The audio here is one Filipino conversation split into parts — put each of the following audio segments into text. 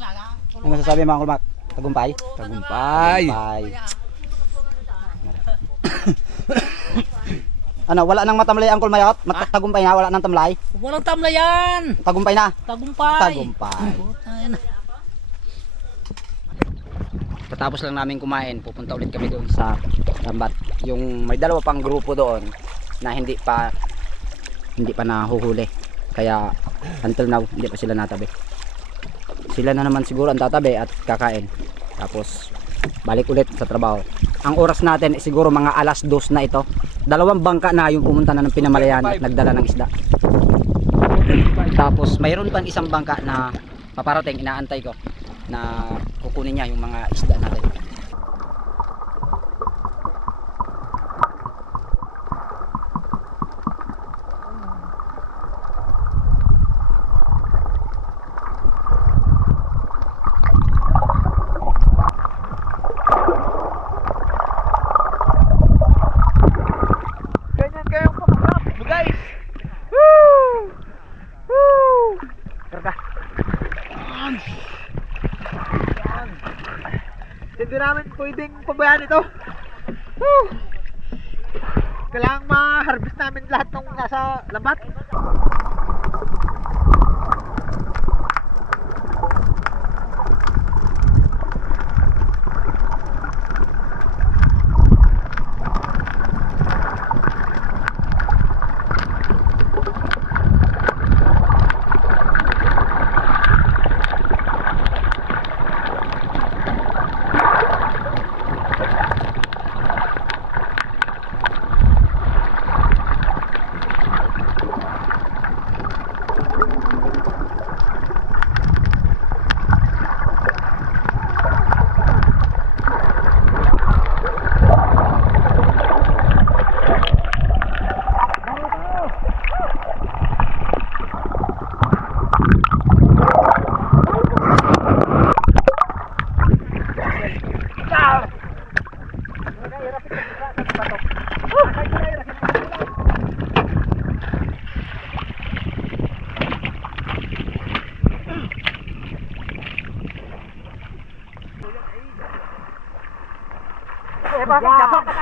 Ano masasabi mga kulmak? Tagumpay? Tagumpay. Ano, wala nang matamlay ang kulmayot? Tagumpay na, wala nang tamlay? Walang tamlayan. Tagumpay na? Tagumpay. Tagumpay. Patapos lang namin kumain, pupunta ulit kami doon sa lambat. Yung may dalawa pang grupo doon na hindi pa nahuhuli. Kaya until now, hindi pa sila natabi. Sila na naman siguro ang tatabi at kakain. Tapos balik ulit sa trabaho. Ang oras natin siguro mga 2:00 na ito. 2 bangka na yung pumunta na ng Pinamalayan at nagdala ng isda. Tapos mayroon pang isang bangka na paparating, inaantay ko na kukunin niya yung mga isda natin. Ganyan kayong pag-rap, guys. Woo! Woo! Karga. Hindi namin pwedeng pabayaan ito. Woo! Kailangan ma-harvest namin lahat ng nasa lambat.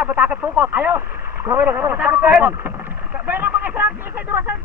Batakat pukot. Ayo. Gawin lang, batakat pukot. Bayan ang mga isang isa dura sa.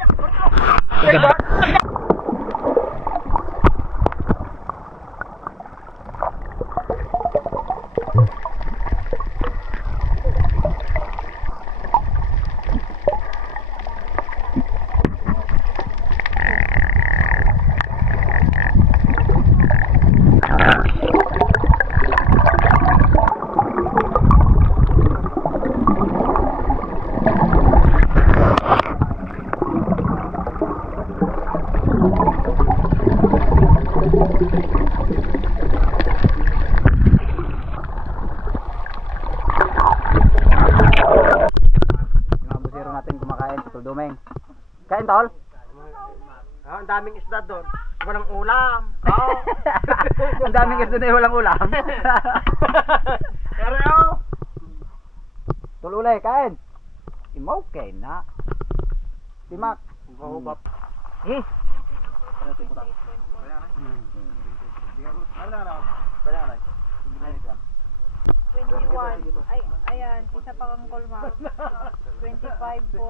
Dumeng. Kain tol? Ang daming isda doon. Walang ulam. Ang daming isda na walang ulam. Pero Tol ulay, kain. Imaw kain na. Timak. Bobab. Ay, ayan, isa pa kang kulma. 25.7.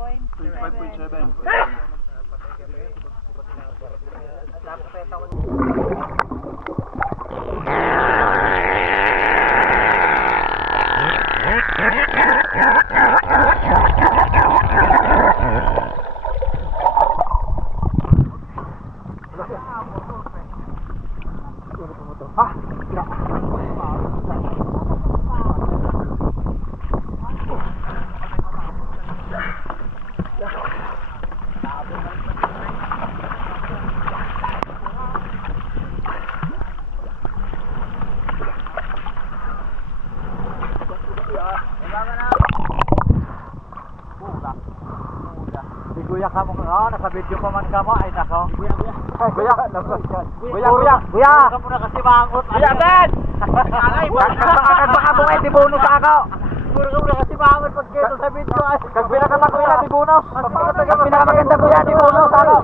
Kuya ka mo naka-video pa man ka mo. Ay nako. Kuya. Kuya ka muna kasi mangot. Kuya agad. Baka mo ay tibuno sa ako. Puro ka muna kasi mangot pag kito sa video. Kag pinakatak kuya tibuno. Pag pinakamaganda kuya tibuno sa ako.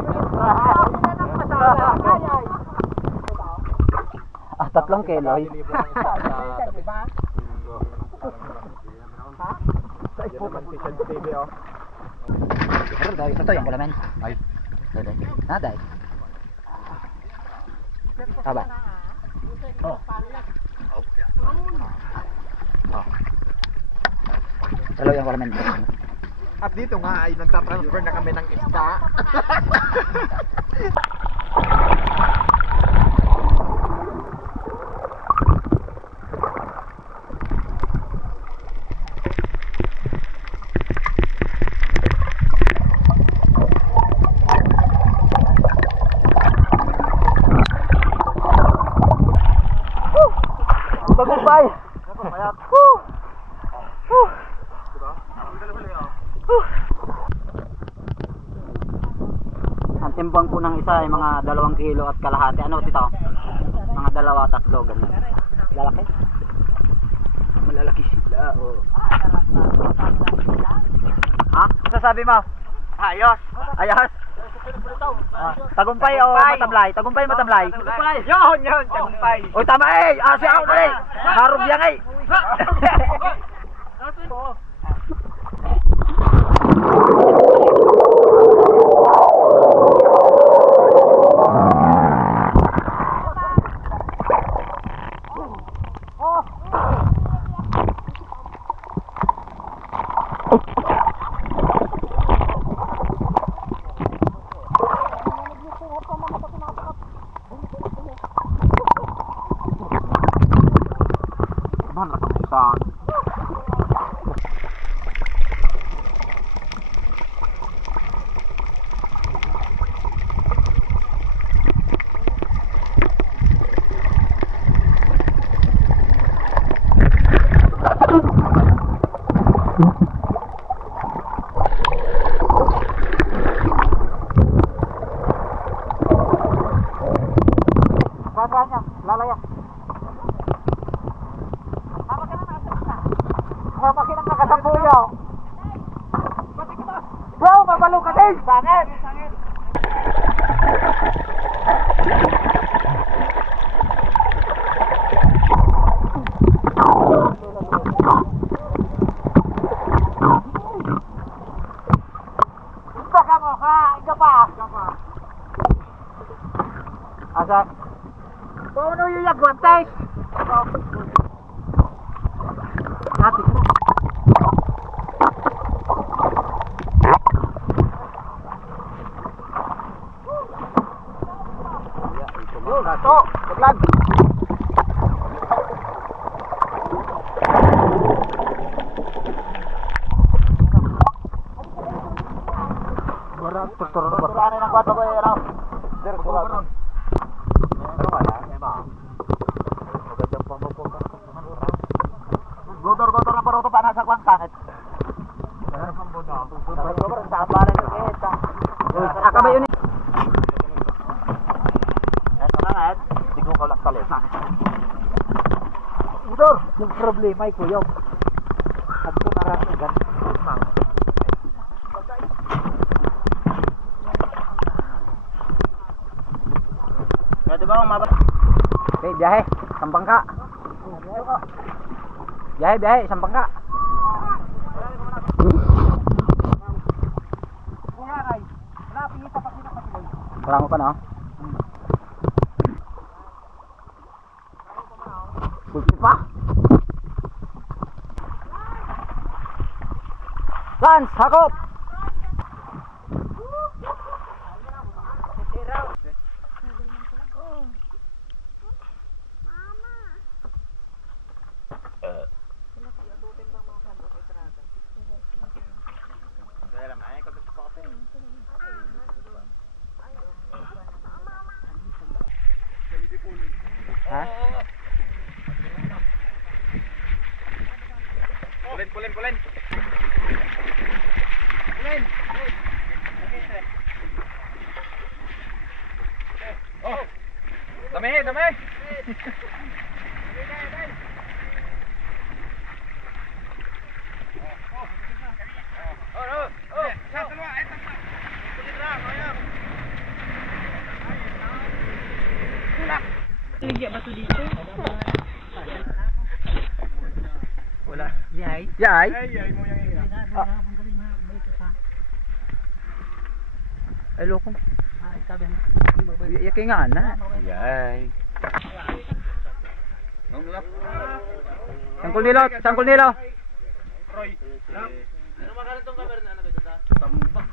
3 kilo. Pero dahil ito yung kalaman. Ay. Dahil. Dahil. Aba. Oh. Oh. Dalawa yung kalaman. At dito nga ay nagtatransfer na kami ng isda. Tagumpay. Ang timbang po ng isa ay mga 2 kilo at kalahati. Ano tito? Mga 2-3 ganyan. Lalaki? Malalaki sila. Oh. Ha? Ano sabi mo? Ayos. Ayos. Tagumpay o matamlay? Tagumpay matamlay? Yun, tagumpay. Oy tama eh. Asi ako na eh. Harog yan eh. Mana kapisan? Gaganya, lalaya. Makinang nakasampuyo. Bro, mabalo ka din. Sangit. Baka mo ka, ika pa. Asa? Paano yung yagwantes? Hati mo. Gato, maglag. Barat tutur barat nang bato ko era. Der ko ron. Pero wala, ema. Magandang pamupong ka. Gotor na paro to pa nasa kwang sanit. Ano pang bodo? Gotor sa para ni kita. Akabay yun. Hindi ko lang kalit. Udor, yung problema ay kuyog. Hadto na rin gan. Pwede ba umaba? Okay, biyahe, sampang ka. Biyahe, sampang ka. Wala mo pa na. Pulpi pa? Lance, hakot! Ha? Pulin. Pulin. Oh. Dami. Ligya ba to dito? Wala. Yay. Yay. Ay, lokong. Iyakin nga na. Yay. Sangkul nilo, sangkul nilo. Roy. Ano makalan tong camera na ano ta? Tambak.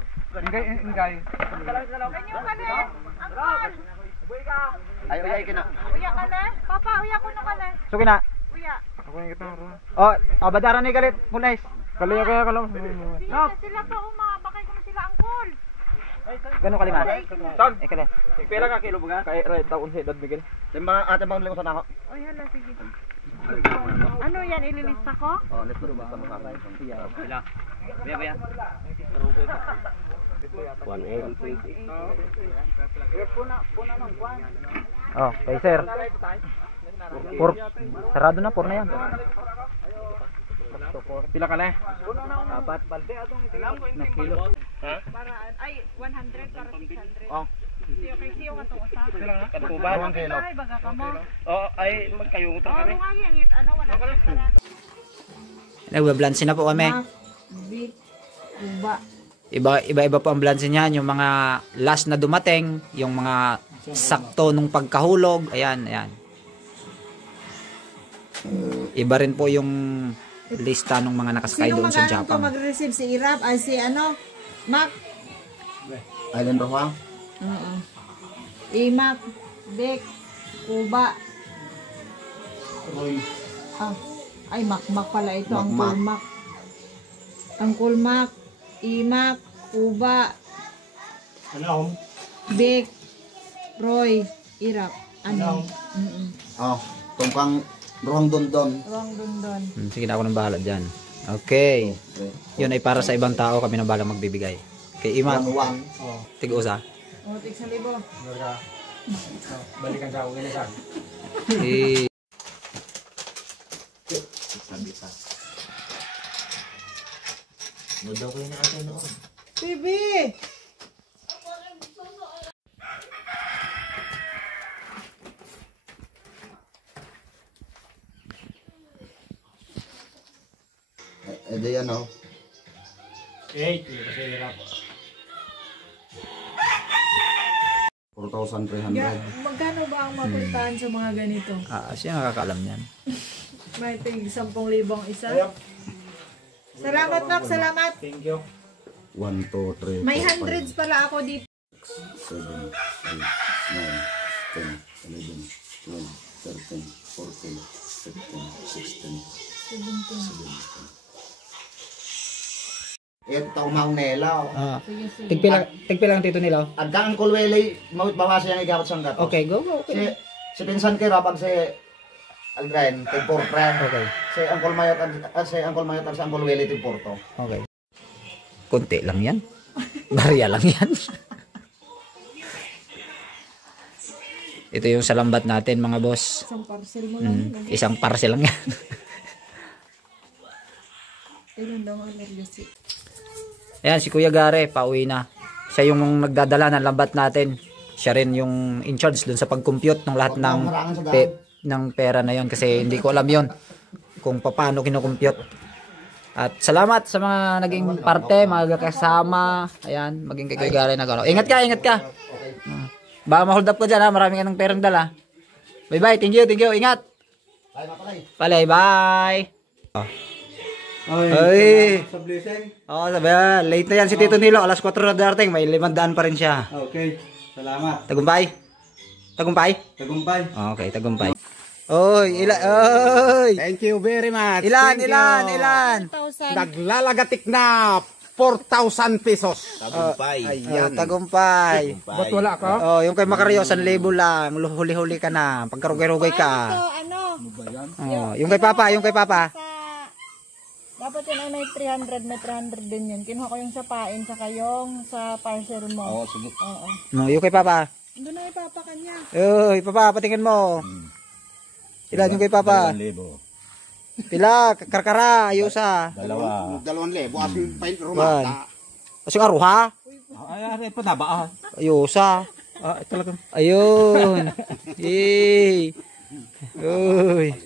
Ingay. Kanyo ka na. Angkol. Ay, uyay kina. Uya ka na. Papa, uya ko na ka na. So kina. Uya. Ako yung kita. Oh, badaran ni galit mulais. Kaliya kaya kalam. Sila pa bakay ko na sila angkol. Gano kalima? Son. Kale. Pila ka kilo buga? Kay red taon si Dad Miguel. Dimba ate bang lingon ako. Oy, hala sige. Ano yan ililista ko? Oh, let's go ba mo ka. Sila. Baya. 180. Oh, kay sir. Sarado na, pur na yan. Pila ka na? Apat. Balde atong na kilo. Ha? Ay, 100 para 600. Oh. Kay siyo ka to usa. Katuban ang kilo. Ay, baga ka mo. Oh, ay magkayong utra kami. Nga ngit ano 100 para. Nagbe-blanse na po kami. Bit. Uba. Iba-iba po ang blanse niyan. Yung mga last na dumating, yung mga sakto nung pagkahulog. Ayan. Iba rin po yung lista ng mga nakasakay doon sa Japan. Sino mag-receive si Irap? Ay si ano? Mac? Island Rohang. Oo. Imac, Dek, Kuba. Roy. Ah, ay Mac pala ito. Mac, Uncle Mac. Uncle Mac, Imac, Kuba. Ano? Dek, Roy, Irap. Ano? Oh, tungkang Rohang Dondon. Wrong dun. Sige na ako nang bahala dyan. Okay. Yun ay para sa ibang tao kami nang bahala magbibigay. Kay Ima. Tig-usa. O, tig 1,000. Balikan sa uwi na Sabita. Mudaw ko yun natin noon. Bibi! Eh, di yan o. 4,300. Magkano ba ang mapuntahan sa mga ganito? Siya nakakaalam yan. May tig 10,000 isa. Salamat, Mac. Salamat. Thank you. 1, 2, 3, May hundreds pala ako dito. 7, 8, 9, 10, 11, 12, 13, 14, 15, 16, 17. Yan tao maong nela. Tigpilang tito nila. At kang kulwelay, mawit bawasa yung igawat sang gatos. Okay, go. Si pinsan kira pag si Algren, Tigportre. Okay. Si Angkol Mayot at si Angkol Welly Tigporto. Okay. Konti lang yan. Barya lang yan. Ito yung salambat natin mga boss. Isang parcel mo lang. Isang parcel lang yan. Ilan daw ang allergy? Ayan, si Kuya Gare, pauwi na. Siya yung nagdadala ng lambat natin. Siya rin yung in charge dun sa pag-compute ng lahat ng pera na yon kasi hindi ko alam yon kung paano kinukompute. At salamat sa mga naging parte, mga kasama. Ayan, maging kay Kuya Gare na gano'n. Ingat ka. Baka ma-hold up ko dyan ha, marami ka ng perang dala. Bye-bye, thank you, ingat. Bye. Ay. Sa blessing. Oo, sabi late na yan si Tito Nilo. Alas 4 na darating. May 500 pa rin siya. Okay. Salamat. Tagumpay. Tagumpay. Okay, tagumpay. Oy. Thank you very much. Ilan? Naglalagatik na 4,000 pesos. Tagumpay. Tagumpay. Ba't wala ka? Oh, yung kay Macario, 1,000 lang. Huli-huli ka na. Pagkarugay-rugay ka. Ano? Oh, yung kay Papa. Dapat yun ay may 300 din yun. Kinuha ko yung sa pain, saka yung sa parcel mo. Sige. Oo. No, yung kay Papa. Doon na ipapa kanya. Uy, Papa, patingin mo. Ilan yung kay Papa? 2,000. Pila, karkara, ayusa. 2,000. 2,000. Asin paint rumata. Kasi nga ruha. Ay, pa na ba? Ayusa. Ah, talagang. Ayun. Yay. Uy.